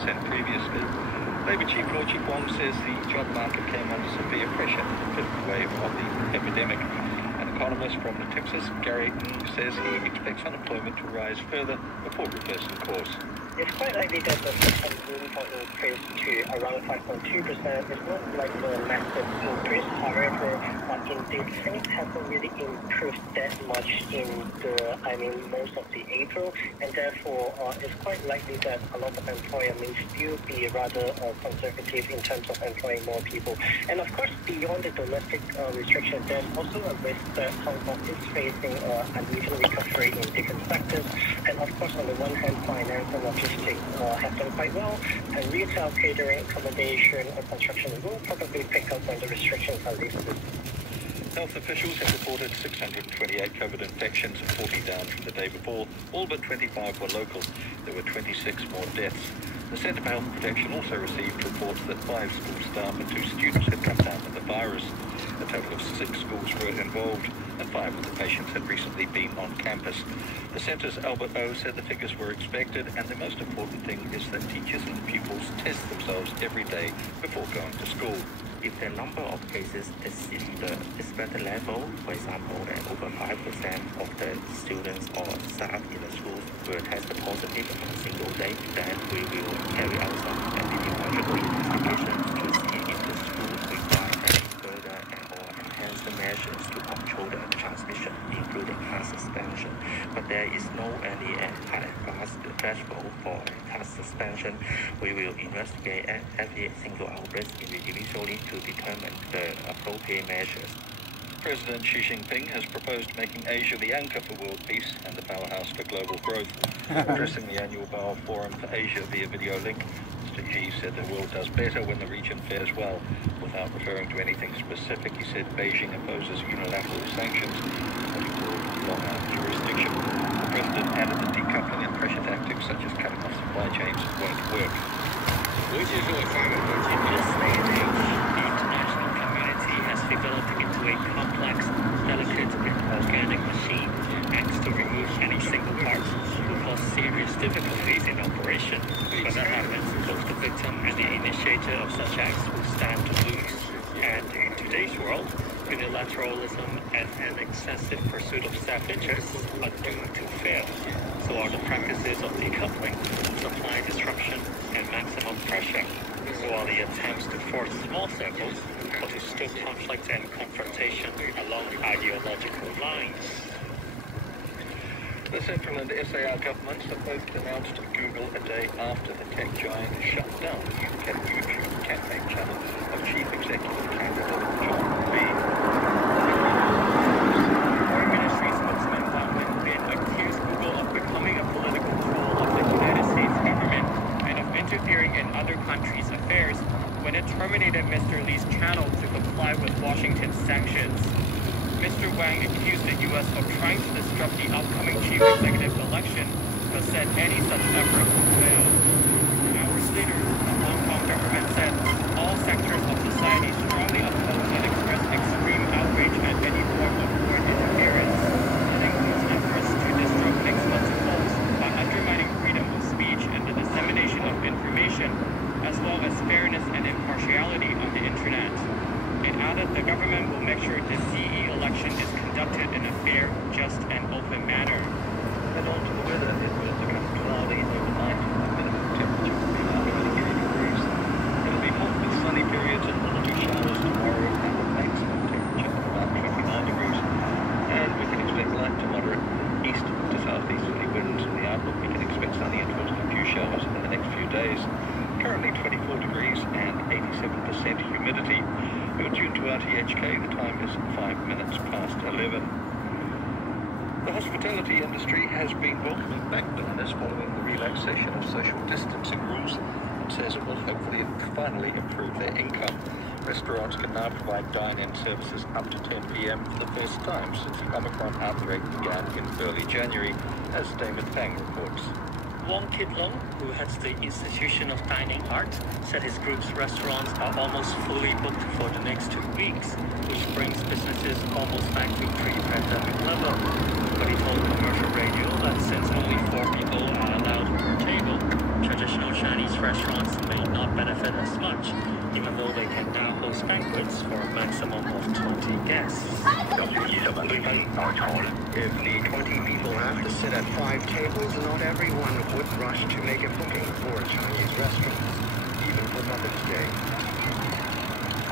previously. Labour Chief Lord Chief Wong says the job market came under severe pressure in the fifth wave of the epidemic. An economist from Texas, Gary, says he expects unemployment to rise further before reversing course. It's quite likely that the system room for increase to around 5.2%. It's not like a massive increase. However, indeed, things haven't really improved that much in most of the April, and therefore it's quite likely that a lot of employers may still be rather conservative in terms of employing more people. And of course, beyond the domestic restriction, there's also a risk that Hong Kong is facing uneven recovery in different sectors. And of course, on the one hand, finance and logistics have done quite well, and retail, catering, accommodation, or construction will probably pick up when the restrictions are lifted. Health officials have reported 628 COVID infections, 40 down from the day before. All but 25 were local. There were 26 more deaths. The Centre for Health Protection also received reports that 5 school staff and 2 students had come down with the virus. A total of 6 schools were involved, and 5 of the patients had recently been on campus. The centre's Albert O said the figures were expected, and the most important thing is that teachers and pupils test themselves every day before going to school. If the number of cases is in the expected level, for example, that over 5% of the students or staff in the schools will test positive on a single day, then we will carry out some epidemiological investigations to see if the school require any further or enhanced measures to control the transmission, including class suspension. But there is no any hard and fast threshold for class suspension. We will investigate every single outbreak individually to determine the appropriate measures. President Xi Jinping has proposed making Asia the anchor for world peace and the powerhouse for global growth. Addressing the annual Bao Forum for Asia via video link, Mr. Xi said the world does better when the region fares well. Without referring to anything specific, he said Beijing imposes unilateral sanctions and long-arm jurisdiction. The president added that decoupling and pressure tactics such as cutting off supply chains won't work. In this day and age, the international community has developed into a complex, delicate, and organic machine. Acts to remove any single part will cause serious difficulties in operation. When that happens, both the victim and the initiator of such acts will stand to lose. And in today's world, unilateralism and an excessive pursuit of self-interest are doomed to fail. So are the practices of decoupling, supply disruption, and maximum pressure. So are the attempts to force small circles or to stoke conflict and confrontation along ideological lines. The Central and SAR governments have both announced Google a day after the tech giant shut down the YouTube campaign channel of Chief Executive candidate John Lee. Foreign Ministry spokesman Wang Wenbin accused Google of becoming a political tool of the United States government and of interfering in other countries' affairs when it terminated Mr. Lee's channel to comply with Washington's sanctions. Mr. Wang accused the U.S. of trying to disrupt the upcoming chief executive election, but said any such effort would fail. Hours later, the Hong Kong government said all sectors of society strongly oppose and express extreme outrage at any form of foreign interference. It includes efforts to disrupt next month's polls by undermining freedom of speech and the dissemination of information, as well as fairness and impartiality on the internet. It added the government will make sure the CE election is conducted in a fair, just, and open manner. And on to the weather. It will become cloudy overnight. The minimum temperature will be around 23 degrees. It'll be hot with sunny periods and 1 or 2 showers tomorrow, and the maximum temperature of about 29 degrees. And we can expect light to moderate east to southeasterly winds. In the outlook, we can expect sunny intervals and a few showers in the next few days. Currently 24 degrees and 87% humidity. You're tuned to RTHK. The time is 5 minutes past 11. The hospitality industry has been welcoming back diners following the relaxation of social distancing rules and says it will hopefully finally improve their income. Restaurants can now provide dine-in services up to 10 p.m. for the first time since the Omicron outbreak began in early January, as David Fang reports. Wong Kit Long, who heads the Institution of Dining Art, said his group's restaurants are almost fully booked for the next 2 weeks, which brings businesses almost back to pre-pandemic level. But he told commercial radio that since only 4 people are allowed per table, traditional Chinese restaurants may not benefit as much, even though they can now host banquets for a maximum of 20 guests. If the 20 people have to sit at 5 tables, not everyone would rush to make a booking for a Chinese restaurant, even for Mother's Day.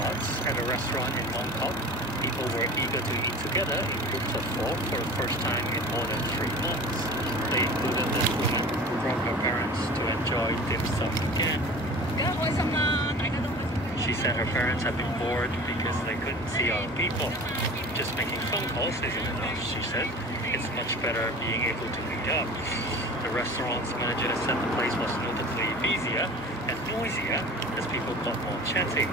But at a restaurant in Bangkok, people were eager to eat together in groups of 4 for the first time in more than 3 months. They included this woman who brought her parents to enjoy dim sum again. She said her parents have been bored because they couldn't see other people. Just making phone calls isn't enough, she said. It's much better being able to meet up. The restaurant's manager said the place was notably busier and noisier as people got more chatting.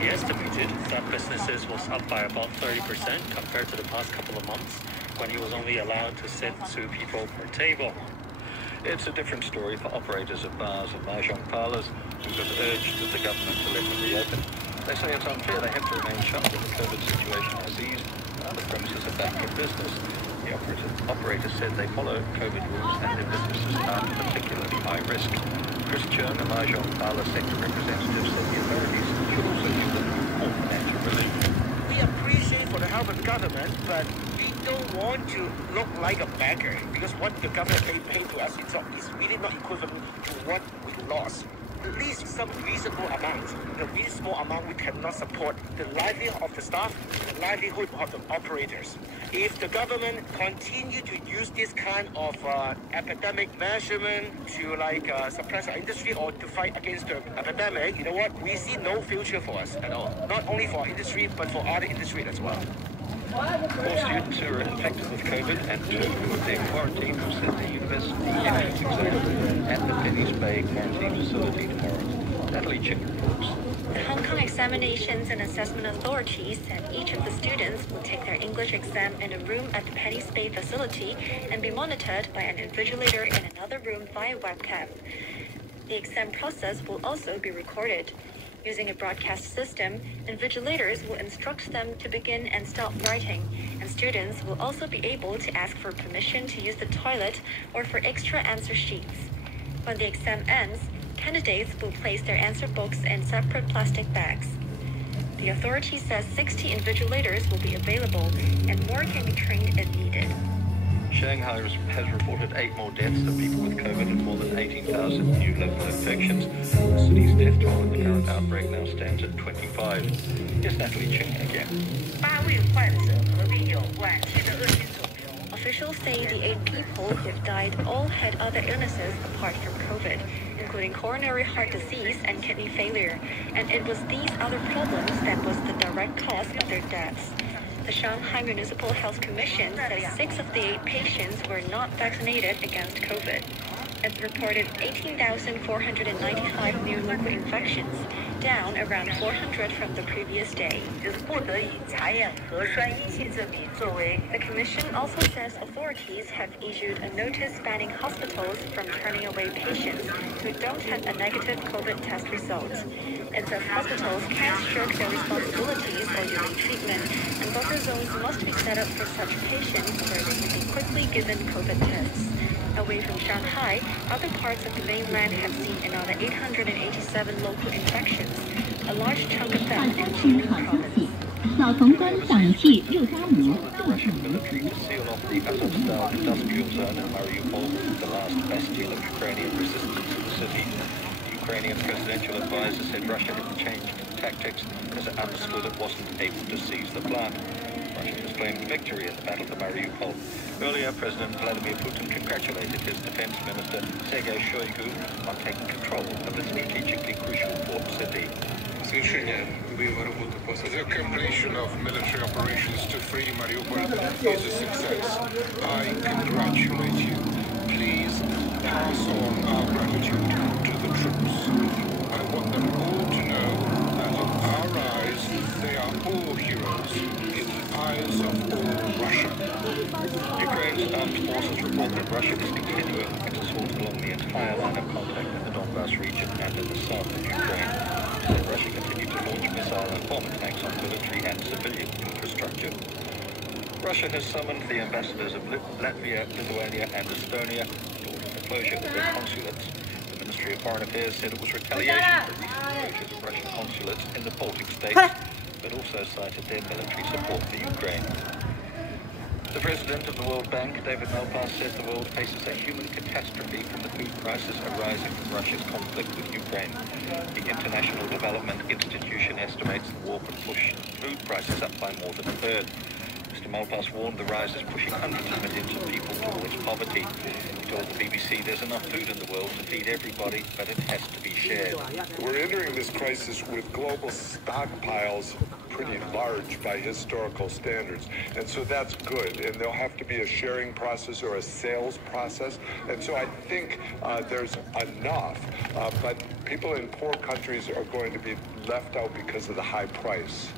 He estimated that businesses was up by about 30% compared to the past couple of months when he was only allowed to sit 2 people per table. It's a different story for operators of bars and mahjong parlors who have urged the government to let them reopen. They say it's unfair they have to remain shut when the COVID situation has eased and the premises are back in business. The operator said they follow COVID rules and their businesses are particularly high risk. Chris Chung, a mahjong parlor sector representative, said the authorities should also give them more financial relief. We appreciate for the help of the government, but we don't want to look like a beggar because what the government pay to us is really not equivalent to what we lost. At least some reasonable amount. The really small amount we cannot support the livelihood of the staff, the livelihood of the operators. If the government continue to use this kind of epidemic measurement to suppress our industry or to fight against the epidemic, you know what? We see no future for us at all. Not only for our industry, but for other industry as well. 4 students who are infected with COVID and 2 who have been quarantined will send the university entrance exam at the Penny's Bay quarantine facility tomorrow. Natalie Chick reports. The Hong Kong Examinations and Assessment Authority said each of the students will take their English exam in a room at the Penny's Bay facility and be monitored by an invigilator in another room via webcam. The exam process will also be recorded. Using a broadcast system, invigilators will instruct them to begin and stop writing, and students will also be able to ask for permission to use the toilet or for extra answer sheets. When the exam ends, candidates will place their answer books in separate plastic bags. The authority says 60 invigilators will be available, and more can be trained if needed. Shanghai has reported 8 more deaths of people with COVID and more than 18,000 new local infections. The city's death toll in the current outbreak now stands at 25. Here's Natalie Ching again. Officials say the 8 people who've died all had other illnesses apart from COVID, including coronary heart disease and kidney failure, and it was these other problems that was the direct cause of their deaths. The Shanghai Municipal Health Commission says 6 of the 8 patients were not vaccinated against COVID. It reported 18,495 new local infections, down around 400 from the previous day. The commission also says authorities have issued a notice banning hospitals from turning away patients who don't have a negative COVID test result. It says hospitals can't shirk their responsibilities while doing treatment, and buffer zones must be set up for such patients where they can be quickly given COVID tests. Away from Shanghai, other parts of the mainland have seen another 887 local infections, a large chunk of them in Jilin province. The Russian military to seal off the Azovstal industrial zone in Mariupol, the last bastion of Ukrainian resistance in the city. The Ukrainian presidential advisor said Russia had changed tactics because it understood it wasn't able to seize the plant. Russia has claimed victory in the battle for Mariupol. Earlier, President Vladimir Putin congratulated his defense minister Sergei Shoigu on taking control of the strategically crucial port city. The completion of military operations to free Mariupol is a success. I congratulate you. Please pass on our gratitude to the troops. I want them all to know that in our eyes, they are all heroes. In the eyes of all Russia. Ukraine's armed forces report that Russia is continuing its assault along the entire line of contact in the Donbass region and in the south of Ukraine. Russia continued to launch missile and bomb attacks on military and civilian infrastructure. Russia has summoned the ambassadors of Latvia, Lithuania and Estonia to order the closure of their consulates. The Ministry of Foreign Affairs said it was retaliation for recent closures of Russian consulates in the Baltic states, but also cited their military support for Ukraine. The president of the World Bank, David Malpass, said the world faces a human catastrophe from the food crisis arising from Russia's conflict with Ukraine. The International Development Institution estimates the war could push food prices up by more than a third. Mr. Malpass warned the rise is pushing hundreds of millions of people towards poverty. He told the BBC there's enough food in the world to feed everybody, but it has to be shared. We're entering this crisis with global stockpiles pretty large by historical standards, and so that's good, and there'll have to be a sharing process or a sales process, and so I think there's enough, but people in poor countries are going to be left out because of the high price.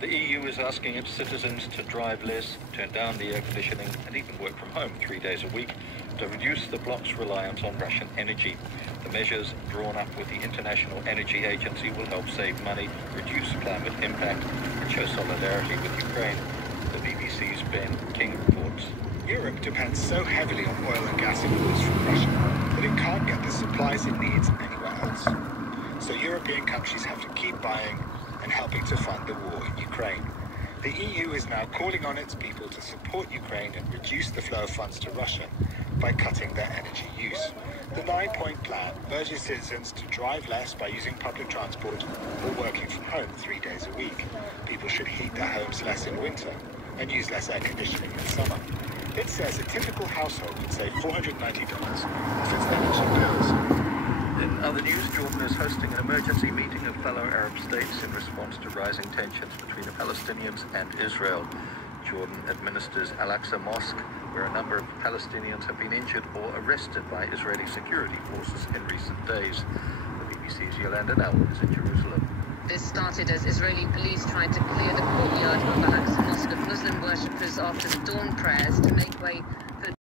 The EU is asking its citizens to drive less, turn down the air conditioning, and even work from home 3 days a week to reduce the bloc's reliance on Russian energy. The measures drawn up with the International Energy Agency will help save money, reduce climate impact, and show solidarity with Ukraine. The BBC's Ben King reports. Europe depends so heavily on oil and gas imports from Russia that it can't get the supplies it needs anywhere else. So European countries have to keep buying and helping to fund the war in Ukraine. The EU is now calling on its people to support Ukraine and reduce the flow of funds to Russia by cutting their energy use. The 9-point plan urges citizens to drive less by using public transport or working from home 3 days a week. People should heat their homes less in winter and use less air conditioning in summer. It says a typical household would save $490 off its energy bills. In other news, Jordan is hosting an emergency meeting of fellow Arab states in response to rising tensions between the Palestinians and Israel. Jordan administers Al-Aqsa Mosque, where a number of Palestinians have been injured or arrested by Israeli security forces in recent days. The BBC's Yolanda Nell is in Jerusalem. This started as Israeli police tried to clear the courtyard of Al-Aqsa Mosque of Muslim worshippers after the dawn prayers to make way